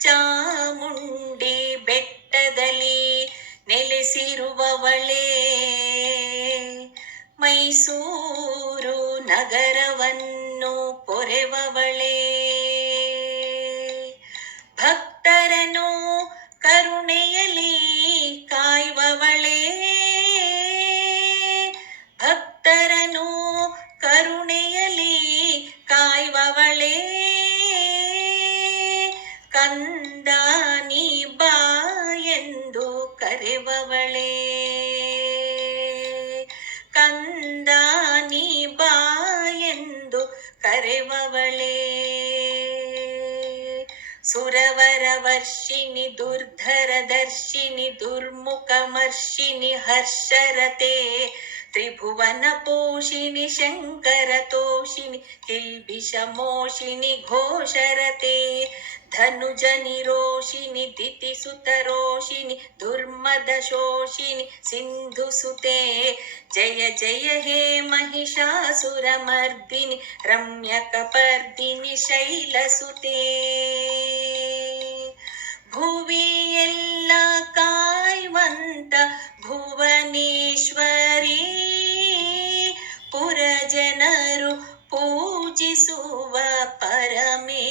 ಚಾಮುಂಡಿ ಬೆಟ್ಟದಲ್ಲಿ ನೆಲೆಸಿರುವವಳೇ. ಮೈಸೂರು ನಗರವನ್ನು ಪೊರೆವವಳೇ. ಭಕ್ತರನು ಕರುಣೆಯಲಿ वर्षिणि दुर्धरदर्शिनि दुर्मुखमर्षिणि हर्षरते, त्रिभुवनपोषिणि शङ्करतोषिणि, किल्बिषमोषिणि घोषरते, धनुजनिरोषिणि दितिसुतरोषिणि, दुर्मदशोषिणि सिन्धुसुते, जय जय हे महिषासुरमर्दिनि, रम्यकपर्दिनि शैलसुते। ಶೋಷಿಣಿ ಕಾಯುವಂತ ಸುತೆ ಜಯ ಜಯ ಹೇ ಮಹಿಷಾಸುರ ಮರ್ದಿನಿ ರಮ್ಯಕಪರ್ದಿನಿ ಶೈಲಸುತೆ ಭುವಿ ಎಲ್ಲ ಕಾಯ್ವಂತ ಭುವನೇಶ್ವರಿ. ಪುರಜನರು ಪೂಜಿಸುವ ಪರಮೇಶ್ವರಿ.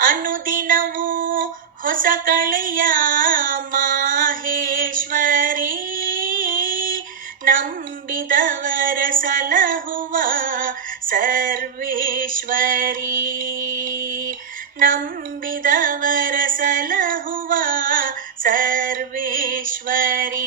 ಅನುದಿನವೂ ಹೊಸ ಕಳೆಯ ಮಾಹೇಶ್ವರಿ. ನಂಬಿದವರ ಸಲಹುವ ಸರ್ವೇಶ್ವರಿ. ನಂಬಿದವರ ಸಲಹುವ ಸರ್ವೇಶ್ವರಿ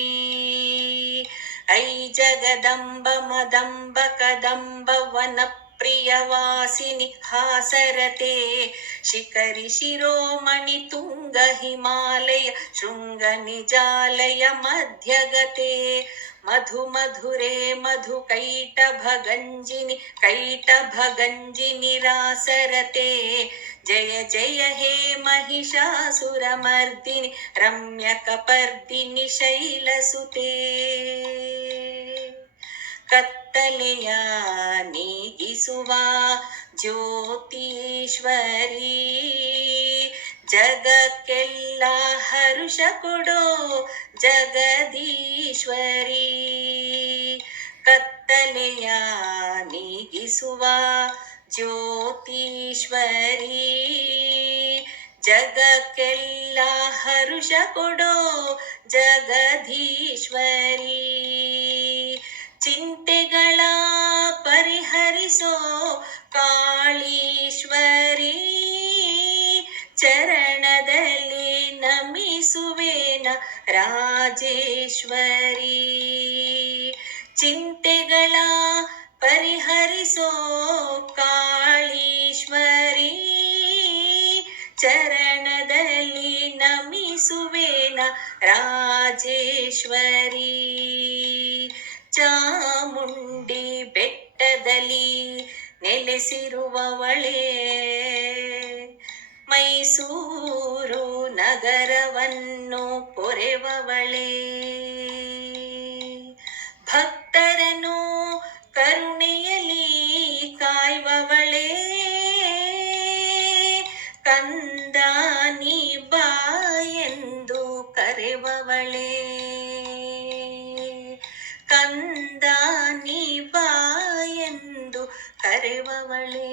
ಐ ಜಗದಂಬ ಮದಂಬ ಕದಂಬ ವನ ಪ್ರಿಯವಾಸಿನಿ ಹಾಸರತೆ ಶಿಖರಿ ಶಿರೋಮಣಿ ತುಂಗ ಹಿಮಾಲಯ ಶೃಂಗ ನಿಜಾಲಯ ಮಧ್ಯಗತೆ ಮಧು ಮಧುರೆ ಮಧು जय हे महिषासुरमर्दिनि ಜಯ ಜಯ ಹೇ ಮಹಿಷಾಸುರ ಮರ್ದಿನಿ ರಮ್ಯಕಪರ್ದಿನಿ ಶೈಲಸುತೆ ಕತ್ತಲೆಯ ನೀಗಿಸುವ ಜ್ಯೋತೀಶ್ವರಿ ಜಗಕ್ಕೆಲ್ಲ ಹರುಷ ಕೊಡೋ ಜಗದೀಶ್ವರಿ. ಕತ್ತಲೆಯ ನೀಗಿಸುವ ಜ್ಯೋತೀಶ್ವರಿ ಜಗಕ್ಕೆಲ್ಲ ಹರುಷ ಕೊಡೋ ಜಗದೀಶ್ವರಿ ಚಿಂತೆಗಳ ಪರಿಹರಿಸೋ ಕಾಳೀಶ್ವರಿ ಚರಣದಲ್ಲಿ ನಮಿಸುವೇನ ರಾಜೇಶ್ವರಿ. ರಾಜೇಶ್ವರಿ. ಚಾಮುಂಡಿ ಬೆಟ್ಟದಲ್ಲಿ ನೆಲೆಸಿರುವವಳೇ. ಮೈಸೂರು ನಗರವನ್ನು ಪೊರೆವವಳೇ. ಭಕ್ತರನು ಕರುಣೆಯಲಿ ಕಾಯುವವಳೇ. ಕಂದ തരവളേ